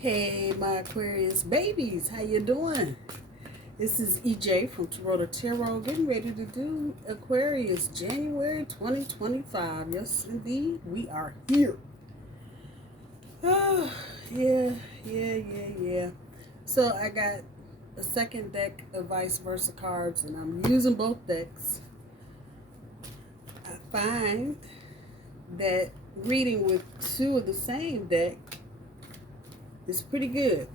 Hey my Aquarius babies, how you doing? This is EJ from Taurota Tarot, getting ready to do Aquarius January 2025. Yes indeed, we are here. Oh, yeah. So I got a second deck of vice versa cards and I'm using both decks. I find that reading with two of the same deck is pretty good.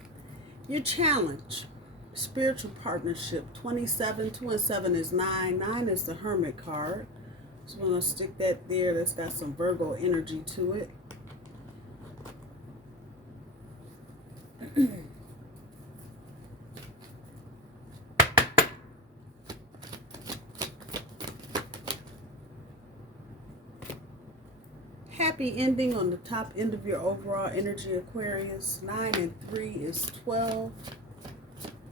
Your challenge, spiritual partnership, 27, 2 and 7 is 9. 9 is the Hermit card. So I'm going to stick that there. That's got some Virgo energy to it. Happy ending on the top end of your overall energy, Aquarius. 9 and 3 is 12.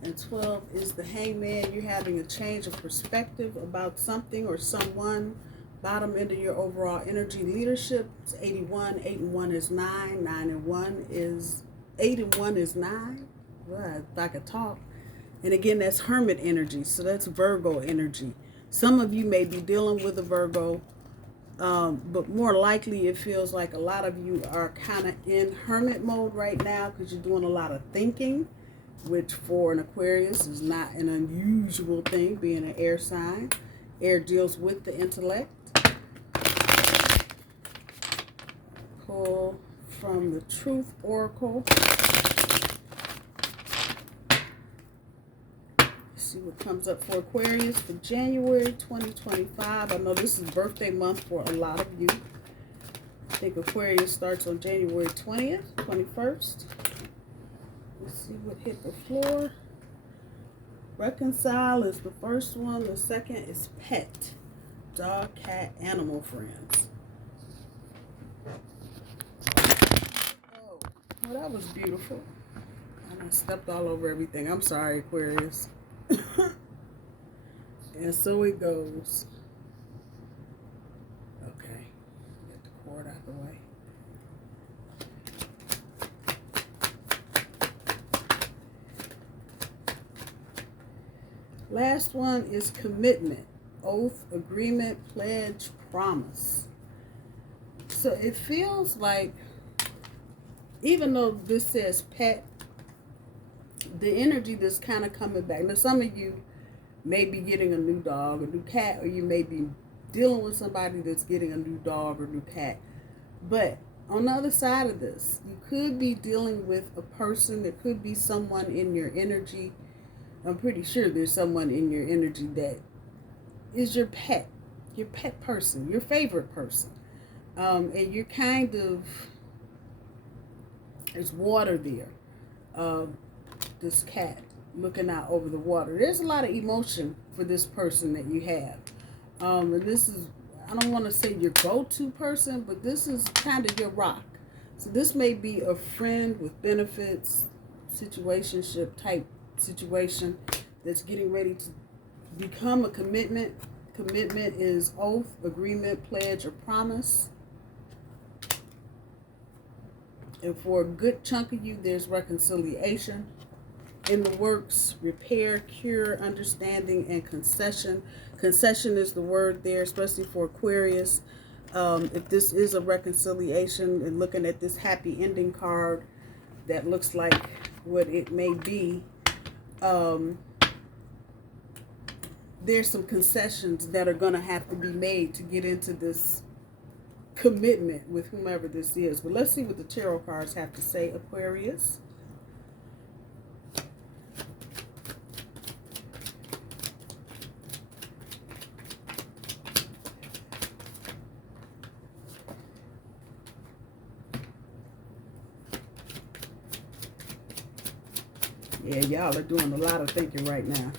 And 12 is the Hangman. You're having a change of perspective about something or someone. Bottom end of your overall energy, leadership is 81. 8 and 1 is 9. 9 and 1 is 8 and 1 is 9. Well, if I could talk. And again, that's Hermit energy. So that's Virgo energy. Some of you may be dealing with a Virgo. But more likely it feels like a lot of you are kind of in hermit mode right now because you're doing a lot of thinking, which for an Aquarius is not an unusual thing, being an air sign. Air deals with the intellect. Pull from the Truth Oracle. See what comes up for Aquarius for January 2025. I know this is birthday month for a lot of you. I think Aquarius starts on January 20th, 21st. Let's see what hit the floor. Reconcile is the first one. The second is Pet. Dog, cat, animal friends. Oh, well, that was beautiful. I stepped all over everything. I'm sorry, Aquarius. And so it goes. Okay, get the cord out of the way. Last one is commitment, oath, agreement, pledge, promise. So it feels like, even though this says pet, the energy that's kind of coming back. Now, some of you may be getting a new dog, a new cat, or you may be dealing with somebody that's getting a new dog or new cat. But on the other side of this, you could be dealing with a person. There could be someone in your energy. I'm pretty sure there's someone in your energy that is your pet person, your favorite person. And you're kind of, there's water there. This cat looking out over the water. There's a lot of emotion for this person that you have. And this is, I don't want to say your go-to person, but this is kind of your rock. So this may be a friend with benefits, situationship type situation that's getting ready to become a commitment. Commitment is oath, agreement, pledge, or promise. And for a good chunk of you, there's reconciliation in the works, repair, cure, understanding, and concession. Concession is the word there, especially for Aquarius. If this is a reconciliation, and looking at this happy ending card, that looks like what it may be. There's some concessions that are going to have to be made to get into this commitment with whomever this is. But let's see what the tarot cards have to say, Aquarius. Yeah, y'all are doing a lot of thinking right now.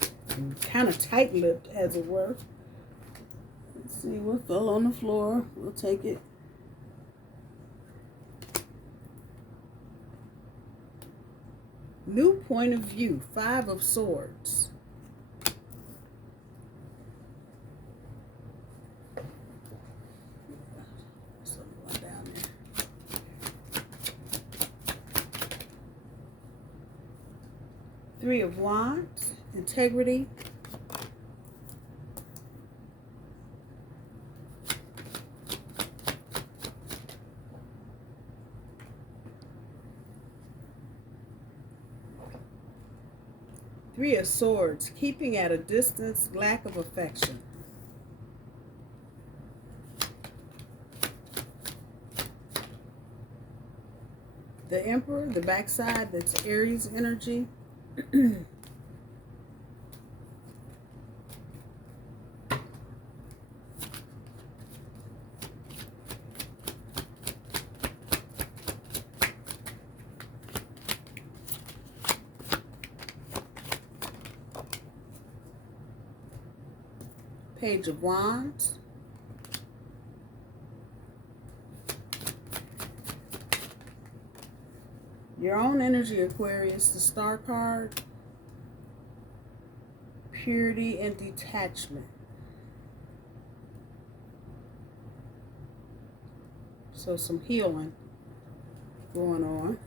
Kind of tight-lipped, as it were. Let's see what fell on the floor. We'll take it. New point of view. 5 of Swords. Three of Wands, integrity. Three of Swords, keeping at a distance, lack of affection. The Emperor, the backside, that's Aries energy. Page of Wands. Your own energy, Aquarius, the Star card. Purity and detachment. So some healing going on.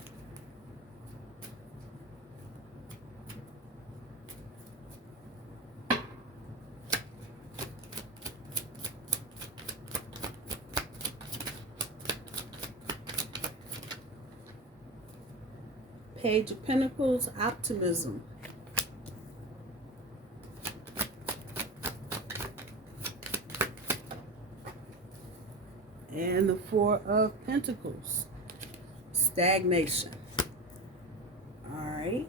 Page of Pentacles, optimism. And the Four of Pentacles, stagnation. All right.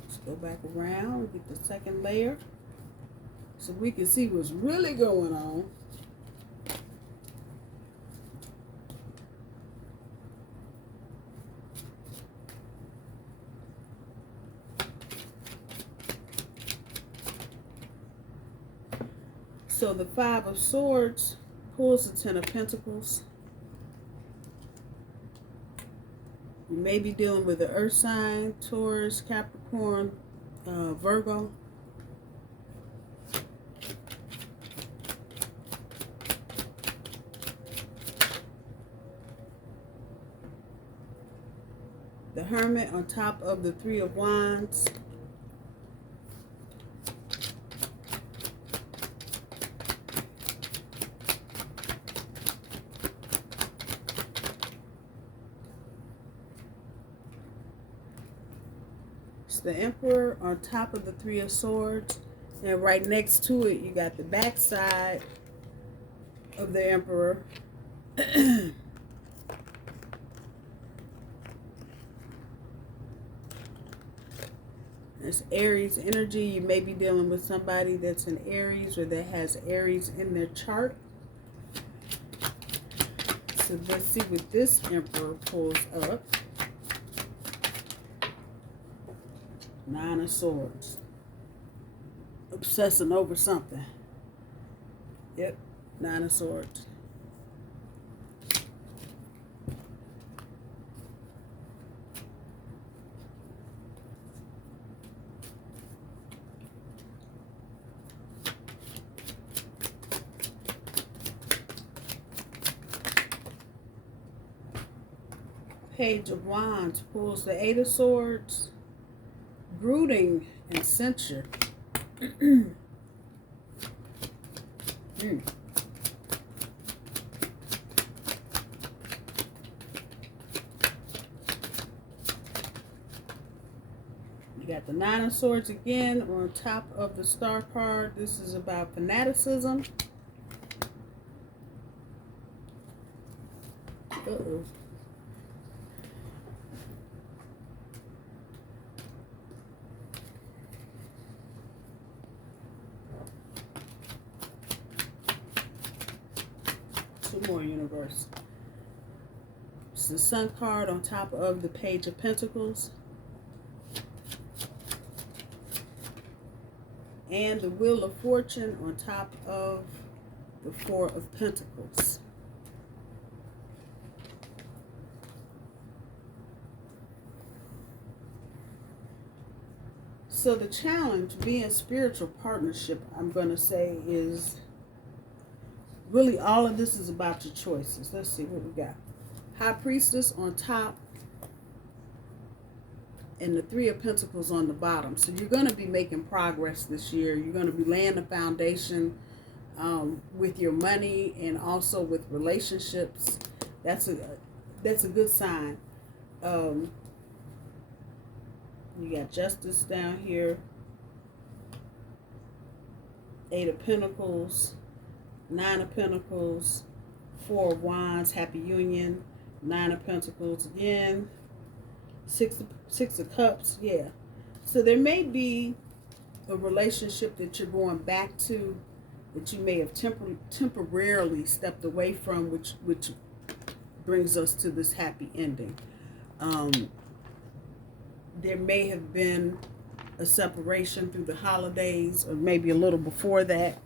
Let's go back around, get the second layer so we can see what's really going on. So the Five of Swords pulls the Ten of Pentacles. You may be dealing with the Earth sign, Taurus, Capricorn, Virgo. The Hermit on top of the Three of Wands. The Emperor on top of the Three of Swords, and right next to it you got the backside of the Emperor. There's Aries energy. You may be dealing with somebody that's an Aries or that has Aries in their chart. So let's see what this Emperor pulls up. Nine of Swords. Obsessing over something. Yep, Nine of Swords. Page of Wands pulls the Eight of Swords. Brooding and censure. You got the Nine of Swords again on top of the Star card. This is about fanaticism. Uh-oh. More universe. It's the Sun card on top of the Page of Pentacles. And the Wheel of Fortune on top of the Four of Pentacles. So the challenge being spiritual partnership, I'm going to say, is really all of this is about your choices. Let's see what we got. High Priestess on top and the Three of Pentacles on the bottom. So you're going to be making progress this year. You're going to be laying the foundation with your money and also with relationships. That's a good sign. You got Justice down here, Eight of Pentacles, Nine of Pentacles, Four of Wands, Happy Union, Nine of Pentacles again, Six of Cups. Yeah, so there may be a relationship that you're going back to that you may have temporarily stepped away from, which brings us to this happy ending. There may have been a separation through the holidays, or maybe a little before that,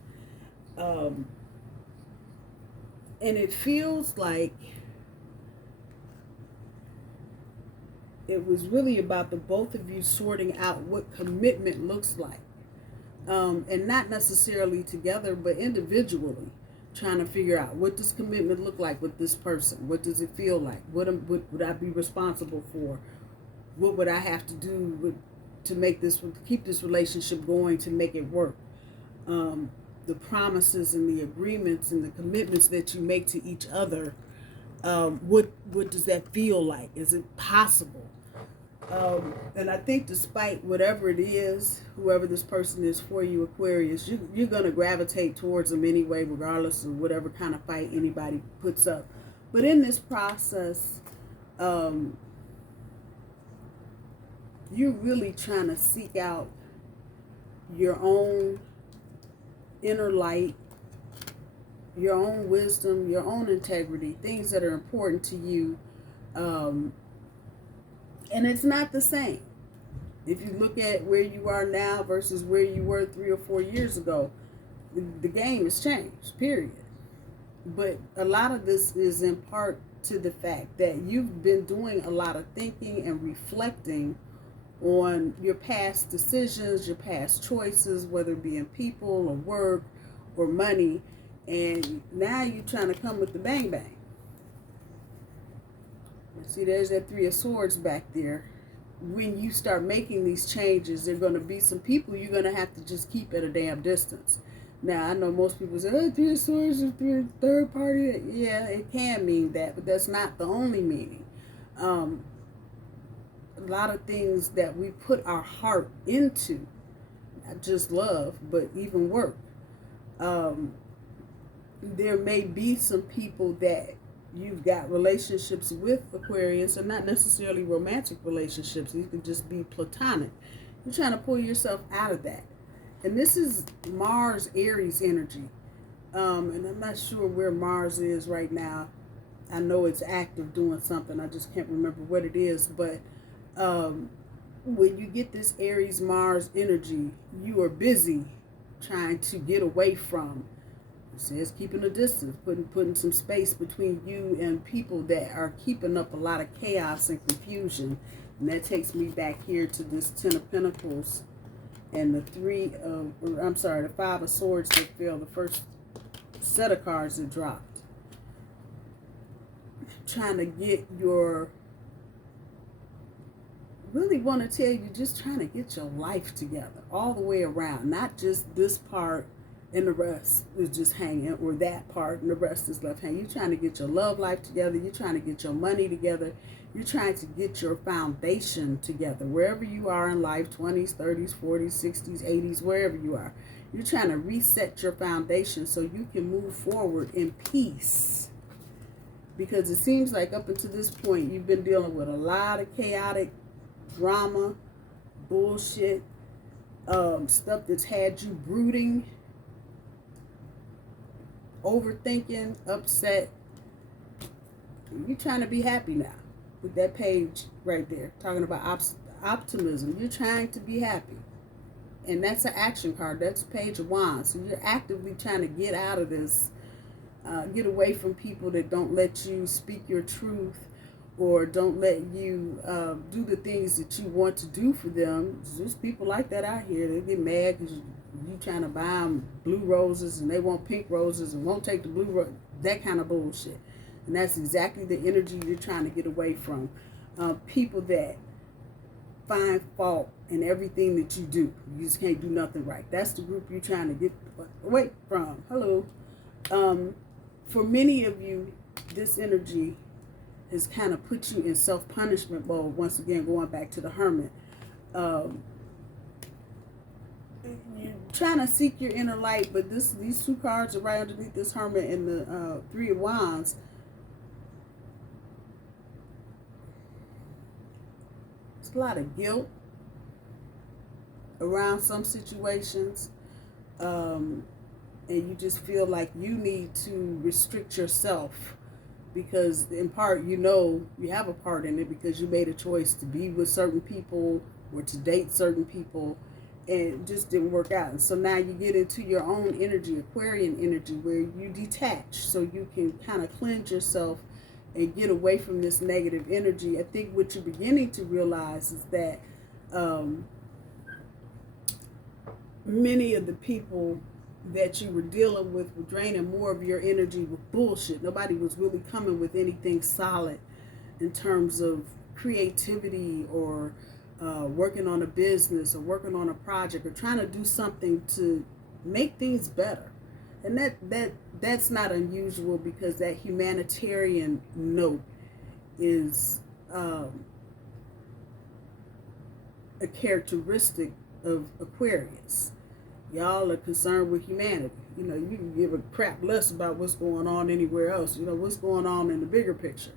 and it feels like it was really about the both of you sorting out what commitment looks like, and not necessarily together, but individually, trying to figure out, what does commitment look like with this person? What does it feel like? What would I be responsible for? What would I have to do to make this, keep this relationship going, to make it work? The promises and the agreements and the commitments that you make to each other, what does that feel like? Is it possible? And I think despite whatever it is, whoever this person is for you, Aquarius, you're going to gravitate towards them anyway, regardless of whatever kind of fight anybody puts up. But in this process, you're really trying to seek out your own inner light, your own wisdom, your own integrity, things that are important to you. And it's not the same. If you look at where you are now versus where you were 3 or 4 years ago, the game has changed, period. But a lot of this is in part to the fact that you've been doing a lot of thinking and reflecting on your past decisions, your past choices, whether it be in people or work or money, and now you're trying to come with the bang bang. See, there's that Three of Swords back there. When you start making these changes, there are going to be some people you're going to have to just keep at a damn distance. Now, I know most people say, oh, Three of Swords is third party. Yeah, it can mean that, but that's not the only meaning. A lot of things that we put our heart into, not just love, but even work. There may be some people that you've got relationships with, Aquarius, and not necessarily romantic relationships. These could just be platonic. You're trying to pull yourself out of that. And this is Mars Aries energy. And I'm not sure where Mars is right now. I know it's active doing something. I just can't remember what it is. But when you get this Aries Mars energy, you are busy trying to get away from, it says keeping a distance, putting some space between you and people that are keeping up a lot of chaos and confusion. And that takes me back here to this Ten of Pentacles and the the Five of Swords that fell, the first set of cards that dropped. Trying to get your, really want to tell you, just trying to get your life together all the way around, not just this part and the rest is just hanging, or that part and the rest is left hanging. You're trying to get your love life together. You're trying to get your money together. You're trying to get your foundation together. Wherever you are in life, 20s, 30s, 40s, 60s, 80s, wherever you are. You're trying to reset your foundation so you can move forward in peace. Because it seems like up until this point, you've been dealing with a lot of chaotic drama, bullshit, stuff that's had you brooding, overthinking, upset. You're trying to be happy now with that page right there talking about optimism. You're trying to be happy, and that's an action card. That's Page of Wands. So you're actively trying to get out of this, get away from people that don't let you speak your truth or don't let you do the things that you want to do for them. There's people like that out here. They get mad because you trying to buy them blue roses and they want pink roses and won't take the blue rose. That kind of bullshit. And that's exactly the energy you're trying to get away from. People that find fault in everything that you do. You just can't do nothing right. That's the group you're trying to get away from. Hello. For many of you, this energy has kind of put you in self-punishment mode. Once again, going back to the Hermit. You're trying to seek your inner light, but these two cards are right underneath this Hermit and the Three of Wands. It's a lot of guilt around some situations, and you just feel like you need to restrict yourself because in part you have a part in it because you made a choice to be with certain people or to date certain people, and it just didn't work out. And so now you get into your own energy, Aquarian energy, where you detach so you can kind of cleanse yourself and get away from this negative energy. I think what you're beginning to realize is that many of the people that you were dealing with were draining more of your energy with bullshit. Nobody was really coming with anything solid in terms of creativity or working on a business or working on a project or trying to do something to make things better. And that's not unusual because that humanitarian note is a characteristic of Aquarius. Y'all are concerned with humanity. You can give a crap less about what's going on anywhere else. What's going on in the bigger picture.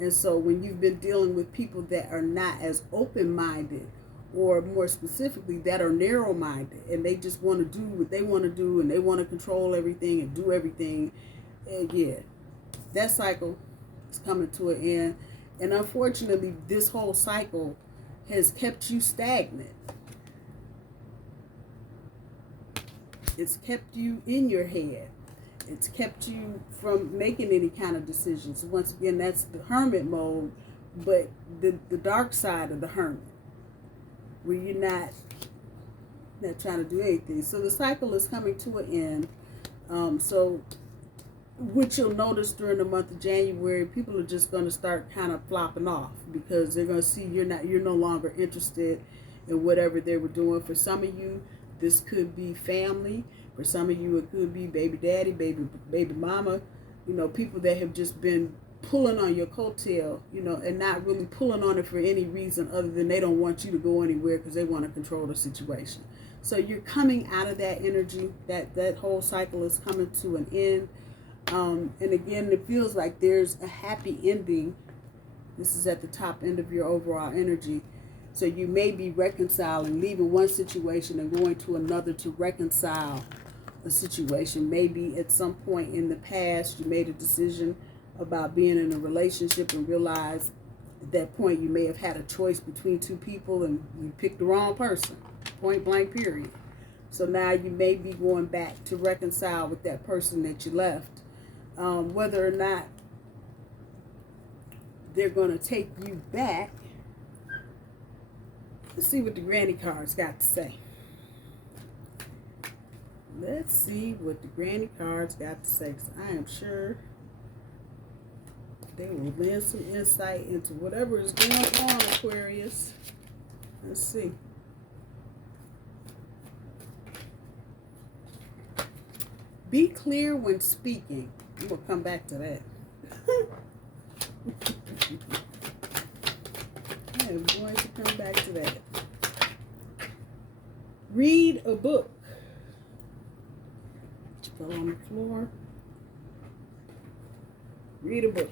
And so when you've been dealing with people that are not as open-minded, or more specifically, that are narrow-minded, and they just want to do what they want to do, and they want to control everything and do everything, and yeah, that cycle is coming to an end. And unfortunately, this whole cycle has kept you stagnant. It's kept you in your head. It's kept you from making any kind of decisions. Once again, that's the Hermit mode, but the dark side of the Hermit, where you're not trying to do anything. So the cycle is coming to an end. So what you'll notice during the month of January, people are just going to start kind of flopping off because they're going to see you're no longer interested in whatever they were doing. For some of you, this could be family. For some of you, it could be baby daddy, baby mama, people that have just been pulling on your coattail, and not really pulling on it for any reason other than they don't want you to go anywhere because they want to control the situation. So you're coming out of that energy. That whole cycle is coming to an end. And again, it feels like there's a happy ending. This is at the top end of your overall energy. So you may be reconciling, leaving one situation and going to another to reconcile a situation. Maybe at some point in the past, you made a decision about being in a relationship and realized at that point you may have had a choice between two people and you picked the wrong person, point blank period. So now you may be going back to reconcile with that person that you left. Whether or not they're going to take you back, let's see what the granny cards got to say. Let's see what the granny cards got to say, because I am sure they will lend some insight into whatever is going on, Aquarius. Let's see. Be clear when speaking. We'll come back to that. I am going to come back to that. Read a book. It fell on the floor. Read a book.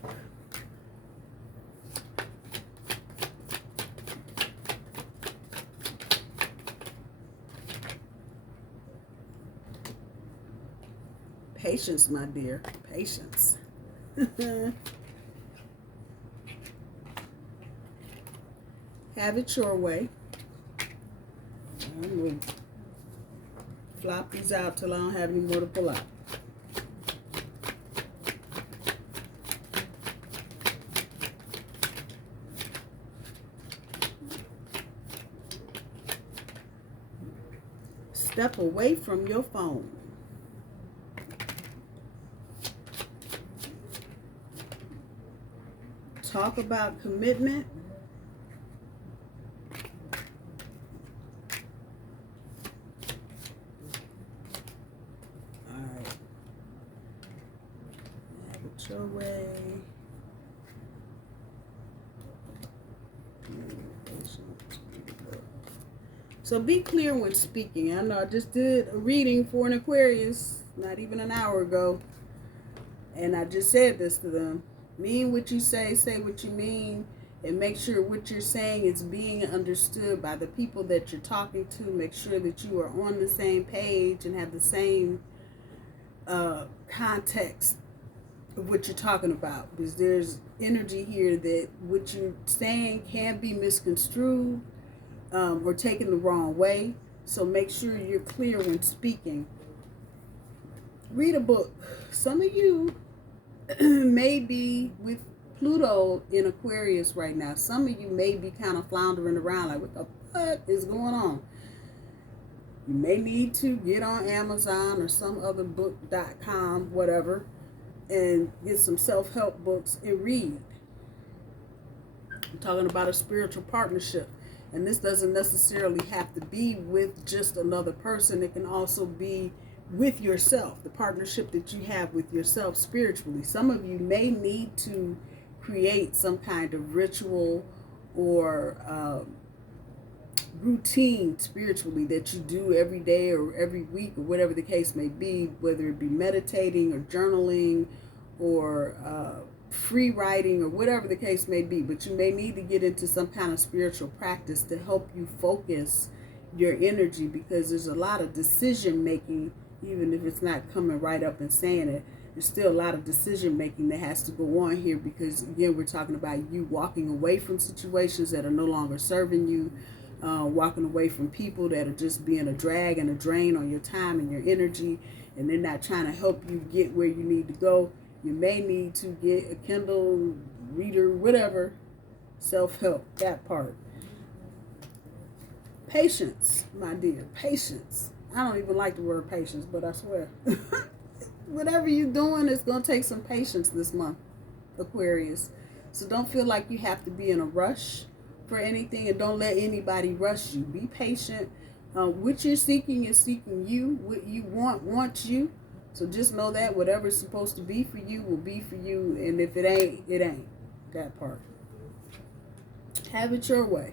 Patience, my dear. Patience. Have it your way. I'm going to flop these out till I don't have any more to pull out. Step away from your phone. Talk about commitment. So be clear when speaking. I know I just did a reading for an Aquarius not even an hour ago. And I just said this to them. Mean what you say what you mean, and make sure what you're saying is being understood by the people that you're talking to. Make sure that you are on the same page and have the same context of what you're talking about. Because there's energy here that what you're saying can be misconstrued or taken the wrong way. So make sure you're clear when speaking. Read a book. Some of you may be with Pluto in Aquarius right now. Some of you may be kind of floundering around like, what the fuck is going on? You may need to get on Amazon or some other book.com, whatever, and get some self-help books and read. I'm talking about a spiritual partnership. And this doesn't necessarily have to be with just another person. It can also be with yourself, the partnership that you have with yourself spiritually. Some of you may need to create some kind of ritual or routine spiritually that you do every day or every week or whatever the case may be, whether it be meditating or journaling or free writing or whatever the case may be. But you may need to get into some kind of spiritual practice to help you focus your energy, because there's a lot of decision making. Even if it's not coming right up and saying it, there's still a lot of decision making that has to go on here, because again, we're talking about you walking away from situations that are no longer serving you, walking away from people that are just being a drag and a drain on your time and your energy, and they're not trying to help you get where you need to go. You may need to get a Kindle reader, whatever, self-help, that part. Patience, my dear, patience. I don't even like the word patience, but I swear. Whatever you're doing is going to take some patience this month, Aquarius. So don't feel like you have to be in a rush for anything, and don't let anybody rush you. Be patient. What you're seeking is seeking you. What you want wants you. So just know that whatever's supposed to be for you will be for you. And if it ain't, it ain't. That part. Have it your way.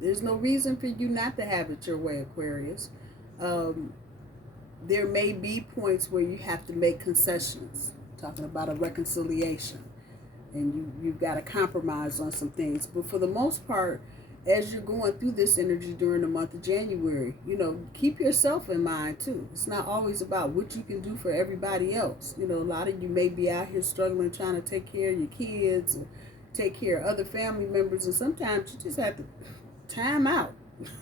There's no reason for you not to have it your way, Aquarius. There may be points where you have to make concessions. Talking about a reconciliation. And you've got to compromise on some things. But for the most part, as you're going through this energy during the month of January, keep yourself in mind too. It's not always about what you can do for everybody else. A lot of you may be out here struggling, trying to take care of your kids or take care of other family members. And sometimes you just have to time out.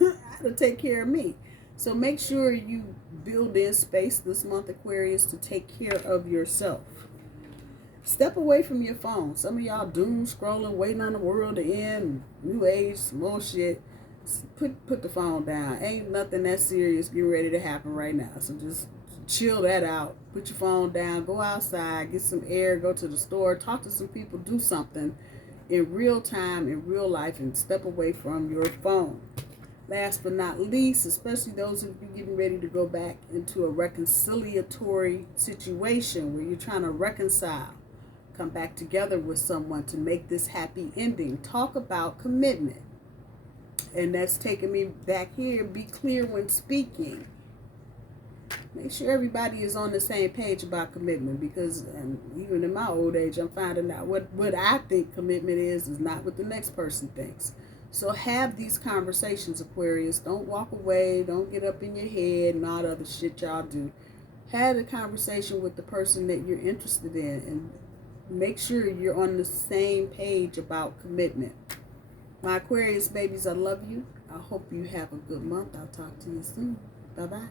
I have to take care of me. So make sure you build in space this month, Aquarius, to take care of yourself. Step away from your phone. Some of y'all doom scrolling, waiting on the world to end, new age, some more shit. Put the phone down. Ain't nothing that serious getting ready to happen right now. So just chill that out. Put your phone down. Go outside. Get some air. Go to the store. Talk to some people. Do something in real time, in real life, and step away from your phone. Last but not least, especially those of you getting ready to go back into a reconciliatory situation where you're trying to reconcile, come back together with someone to make this happy ending. Talk about commitment. And that's taking me back here. Be clear when speaking. Make sure everybody is on the same page about commitment, because even in my old age, I'm finding out what I think commitment is not what the next person thinks. So have these conversations, Aquarius. Don't walk away. Don't get up in your head and all the other shit y'all do. Have a conversation with the person that you're interested in, and make sure you're on the same page about commitment. My Aquarius babies, I love you. I hope you have a good month. I'll talk to you soon. Bye-bye.